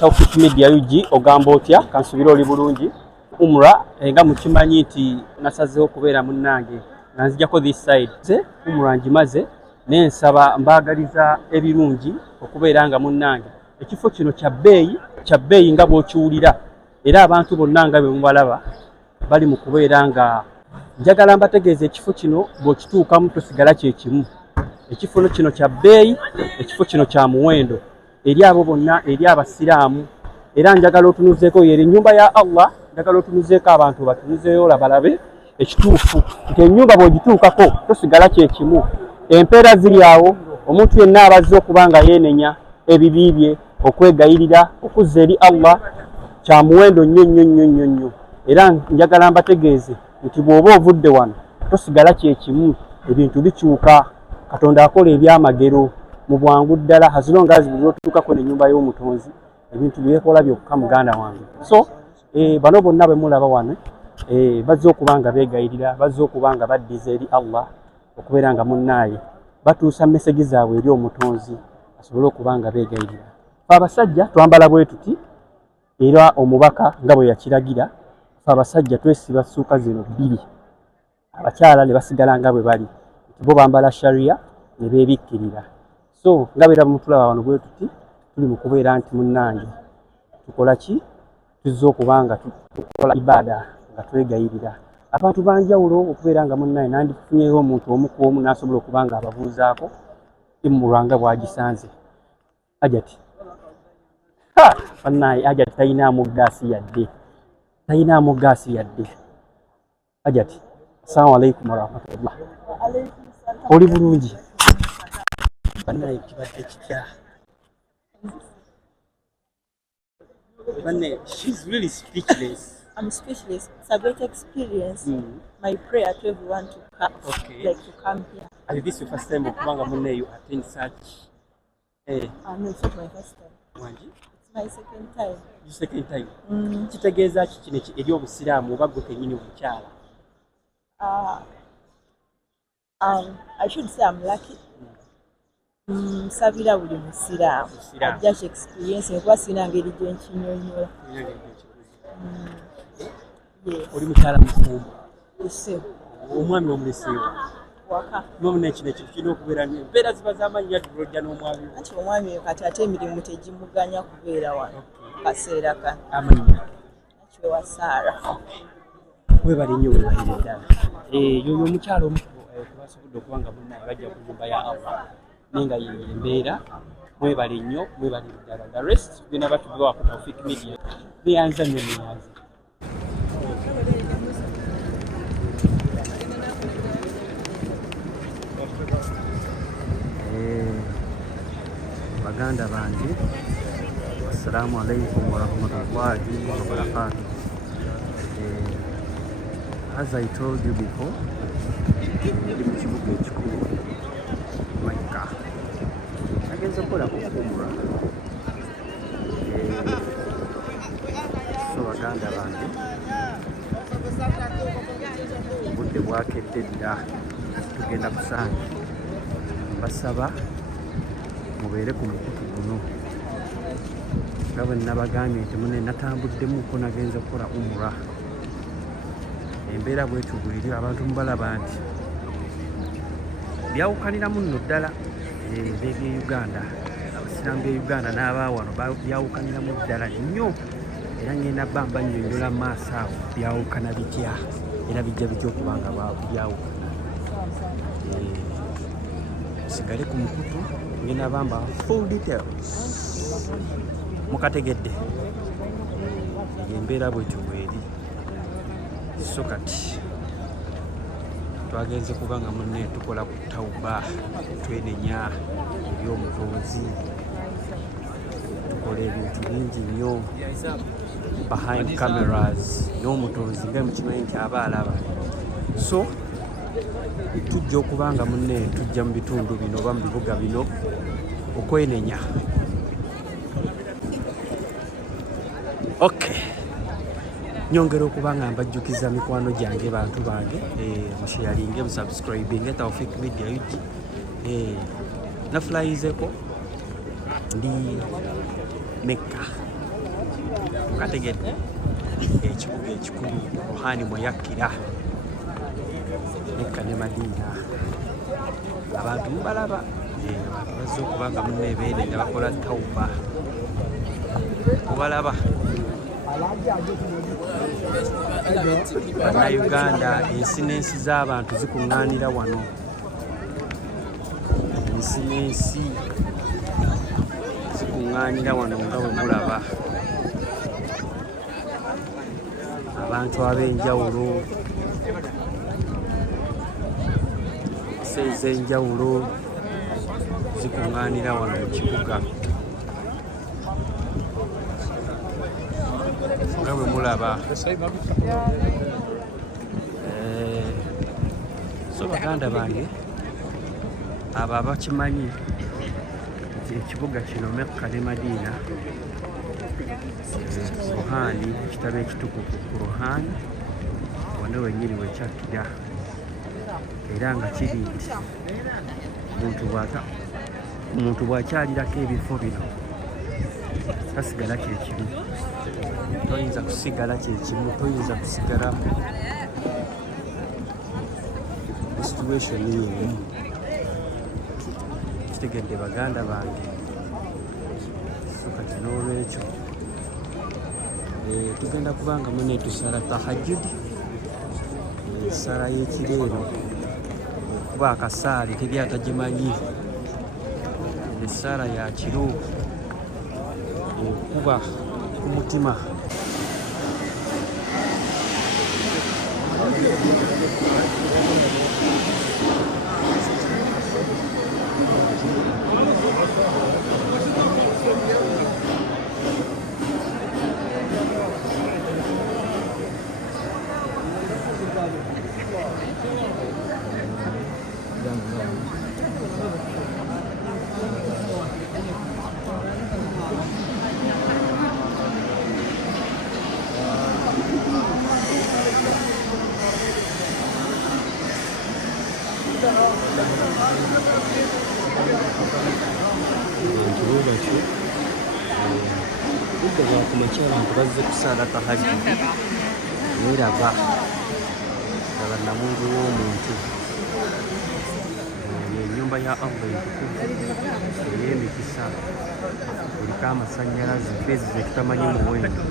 Taufik Media UG ogamba otya kansubira oli bulungi umra nga mukimanyi nti nasazeho kubeera munnange nanzijako this side ze umra njimaze nensaba mbagaliza ebirungi okubeera nga munnange ekifo kino kya bbeeyi nga bw'okiwulira era abantu bonna nga be mubalaba bali mu kubeera nga njagala mbategeeza ekifo kino bw'okituukamu tosigala kyekimu. Ekifo kino kya bbeeyi, ekifo kino kya muwendo eri abo bonna, eri abasiraamu, era njagala otunuzeeko yeri ennyumba ya Allah, njagala otunuzeeko abantu batunuzeeyo labalabe ekituufu nti ennyumba bw'ogituukako tosigala kyekimu. Empeera ziri awo, omuntu yenna abazze okuba nga yeenenya ebibi bye, okwegayirira, okuzza eri Allah kya muwendo nnyo. Era njagala mbategeeze nti bw'oba ovudde wano tosigala kyekimu, ebintu bikyuka. Katonda akola ebyamagero mu bwangu ddala as long as bw'otuukako n'ennyumba y'omutonzi ebintu byekola byokka muganda wange. So bano bonna bwe mulaba wano bazze okuba nga beegayirira, bazze okuba nga baddiza eri Allah okubeera nga munnaaye batuusa mesegi zaabwe eri omutonzi asobole okuba nga beegayirira. Abasajja twambala bwe tuti era omubaka nga bwe yakiragira, abasajja twesiba ssuuka zino bbiri, abakyala ne basigala nga bwe bali, bo bambala sharia ne beebikkirira. So nga beera mutulaba wano bwe tuti tuli mu kubeera nti munnange tukola ki? Tuzze okuba nga tukola ibaada nga twegayirira. Abantu banjawulo okubeera nga munnange nandifunyeyo omuntu omu ku omu n'asobola okuba nga ababuuzaako imuranga bw'agisanze. Ajati fannaye Ajati tayinaamu gaasi yadde. Ajati assalamu alaikum warahmatullah. Oli bulungi? Bannaye kibadde kitya? Bannaye, she's really speechless. I'm speechless. It's a great experience. My prayer to everyone to come, to come here. And this is your first time okubanga munne you attend such? No, it's not my first time. Wangi? It's my second time. Your second time? Kitegeeza ki kino eri obusiraamu oba gwe kennyini omukyala? I should say I'm lucky. Sabira buli musiraamu ajja ki experience ekuba sirina ngeri gye nkinyonnyola. Oli mukyala mufumbo? Ese omwami omuleseewo waka nomuna ekino ekintu kirina okubeera embeera ziba z'amannya tulojja n'omwami anti omwami oyo kati ate emirimu tegimuganya kubeera wano kaseera kano. amannya Kiwewa Saara. webali nnyo webalire ddala. Yoyo omukyala omu kubasobodde okuba nga munnaye bajja ku nnyumba ya Allah naye nga yeyo embeera. Mwebale nnyo, mwebale ddala. The rest tugenda batugewa ku Taufik Media. Neyanza nnyo neyanza. Baganda bange, assalamu alaikum warahmatullahi wabarakatuh. As I told you before, ndi mu kibuga ekikulu Mecca. Nagenze kukola ku umra. So baganda bange, obudde bwakedde dda tugenda kusaanya. Basaba mubeere ku mukutu guno nga bwe nabagambye nti mune natambuddemu ko nagenza kukola umra. Embeera bwetyo bweri abantu mubalaba nti byawukaniramu nno ddala. Beege Uganda, abasiraamu b'e Uganda n'abaawano byawukaniramu ddala nnyo, era ngenda bamba nnyonnyola mu maaso awo byawukana bitya era bijja bitya okuba nga byawukana. Sigale ku mukutu ngenda bamba full details. Mukategedde embeera bwetyo bweri. So kati twagenze kubanga munne tukola ku tawuba, twenenya eby'omutonzi, tukola ebintu bingi nnyo behind cameras n'omutonzi nga mukimanyi nti aba alaba. So tujja okuba nga munne tujja mu bitundu bino oba mu bibuga bino okwenenya. Nyongera okuba nga mbajjukiza mikwano gyange bantu bange musharinge musubscribinge Taufik Media UG. Nafulahizeko ndi Mecca kategedde ekibuga ekikulu Ruhani mwe yakkira Mekka ne Madiina. Abantu mubalaba abantu bazze okuba nga munneebeene nga bakola tawuba mubalaba. Bannayuganda, ensi n'ensi z'abantu zikuŋŋaanira wano, ensi n'ensi zikuŋŋaanira wano nga bwe mulaba. Abantu ab'enjawulo, ensi ez'enjawulo zikuŋŋaanira wano mu kibuga nga bwe mulaba. So baganda bange, abo abakimanyi nti ekibuga kino Mekka ne Madiina, Ruhani, ekitabo ekitukuvu ku Ruhani wano wennyini wekyakkira, era nga kiri nti omuntu bw'akyalirako ebifo bino tasigala kyekimu. Toyinza kusigala kyekimu, toyinza kusigala situation yemu. Kitegedde baganda bange. So kati n'olwekyo tugenda kubanga mune tusala tahajjudi, ensala y'ekireero, kuba akasaali teri atagimanyi. Essaala ya kiro ekuba ku mutima. Budde bwa kumakya abantu bazze kusaala tahajjudi. Weeraba laba namungu w'omuntu, ennyumba ya Allah entukuvu ey'emikisa, kuliko amasannyalaze, feezi ze tutamanyi muwendo.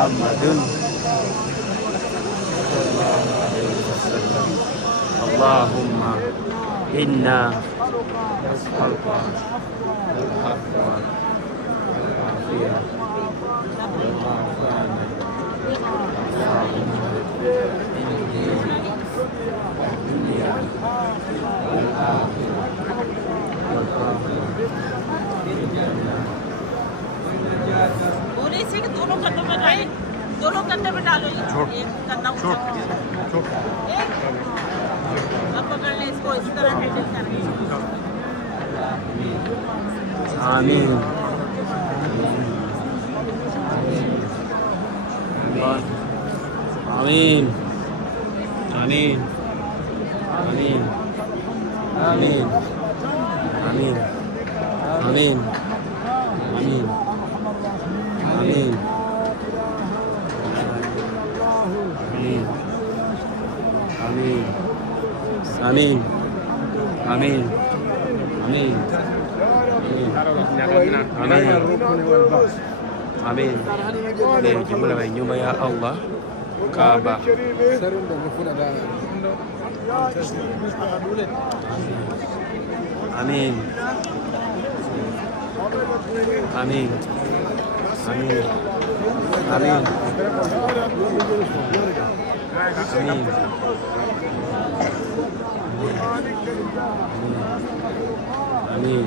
Muhammadun Allahumma inna nas'aluka al-afwa wal-afiyah wal-afwana dunya दोनों कंधे पे डालो, एक कंधा ऊपर अब पकड़ ले इसको, इस तरह हैंडल करना। आमीन आमीन आमीन आमीन आमीन आमीन आमीन आमीन आमीन Amin. Amin. Amin. Amin. Leo jumla ya nyumba ya Allah Kaaba. Amin. Amin. Amin. Amin. Amin. آمين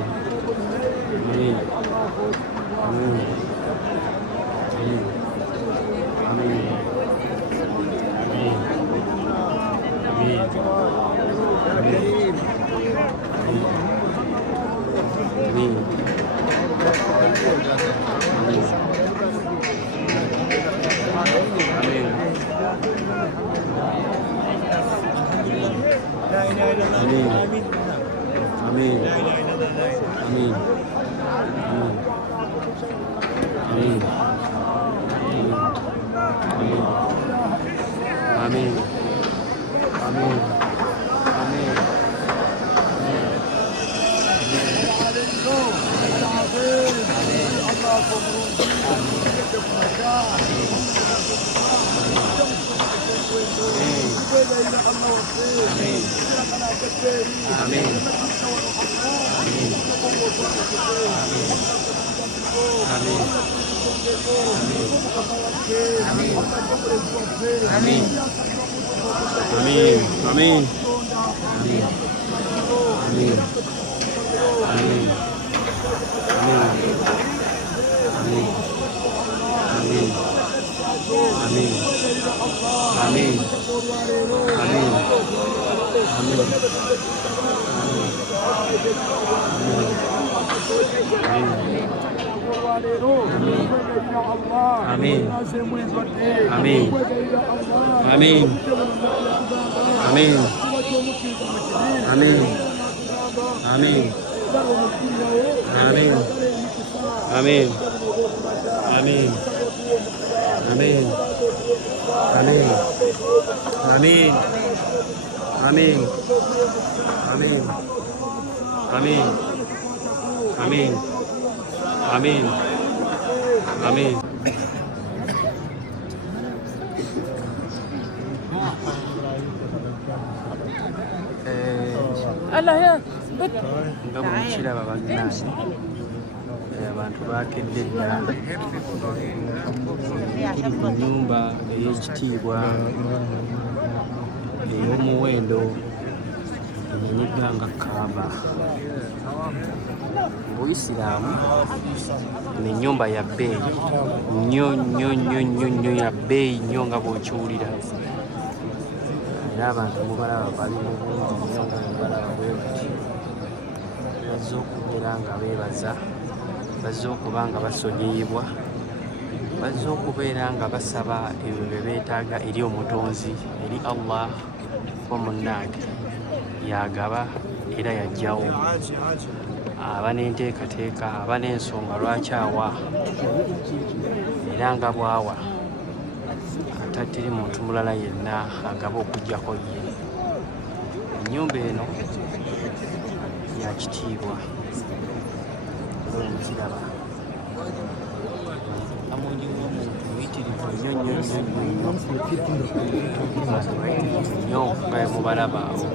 آمين آمين آمين nga bwekiraba bannange abantu bakedde ddala tuli ku nnyumba ey'ekitiibwa ey'omuwendo emanyiddwa nga Kaaba. Mu Buisiraamu eno ennyumba ya bbeeyi nnyo nnyo nnyo nnyo nnyo, ya bbeeyi nnyo nga bw'okiwulira, era abantu mubalaba bali mu bungi nnyo nga mubalaba bwe buti. Bazze okubeera nga beebaza, bazze okuba nga basonyiyibwa, bazze okubeera nga basaba ebyo bye beetaaga eri Omutonzi, eri Allah. Ko munnange yagaba era yajjawo, aba n'enteekateeka, aba n'ensonga lwaki awa, era nga bw'awa atatiri muntu mulala yenna agaba okuggyako ye. Ennyumba eno ya kitiibwa omukiraba, amungi w'omuntu muyitirivu nnyo nnyo nnyo nnyo nnyo nga bwe mubalaba awo.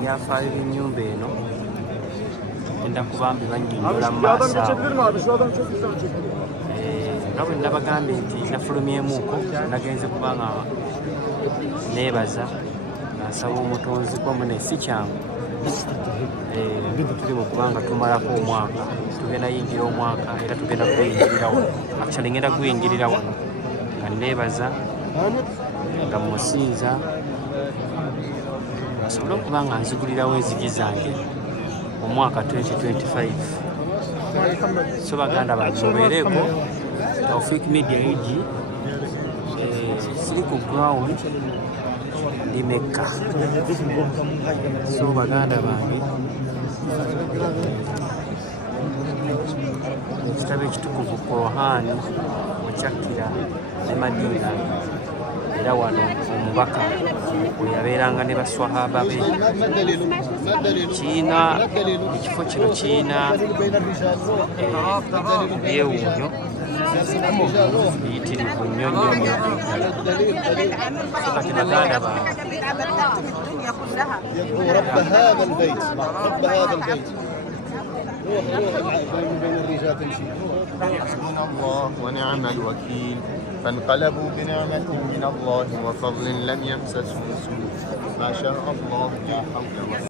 Byafaayo by'ennyumba eno genda kuba mbibanyonnyola mu maaso awo. Nga bwe nabagambye nti nafulumyemuuko, nagenze kuba nga neebaza nga nsaba Omutonzi kwamune si kyangu. Tuli mu kubanga tumalako omwaka, tugenda yingira omwaka era tugenda gweyingirira wano, actually ngenda gweyingirira wano nga neebaza nga musinza asobole okuba nga nzigulirawo enzigi zange omwaka 2025. So baganda bange mubeereeko, Tawfik Media egi siri ku ground ndi Mecca. So baganda bange ekitabo ekitukuvu Qur'an mukyakira ne Madina, era wano omubaka we yabeeranga ne baswahaba be. Kiyina ekifo kino kiyina ebyewuunyo biyitirivu nnyo nnyo nnyo. Kati baganda bange رب هذا البيت رب هذا البيت روح بين الرجال تمشي. حسبنا الله ونعم الوكيل. فانقلبوا بنعمة من الله وفضل لم يمسسهم سوء ما شاء الله لا حول ولا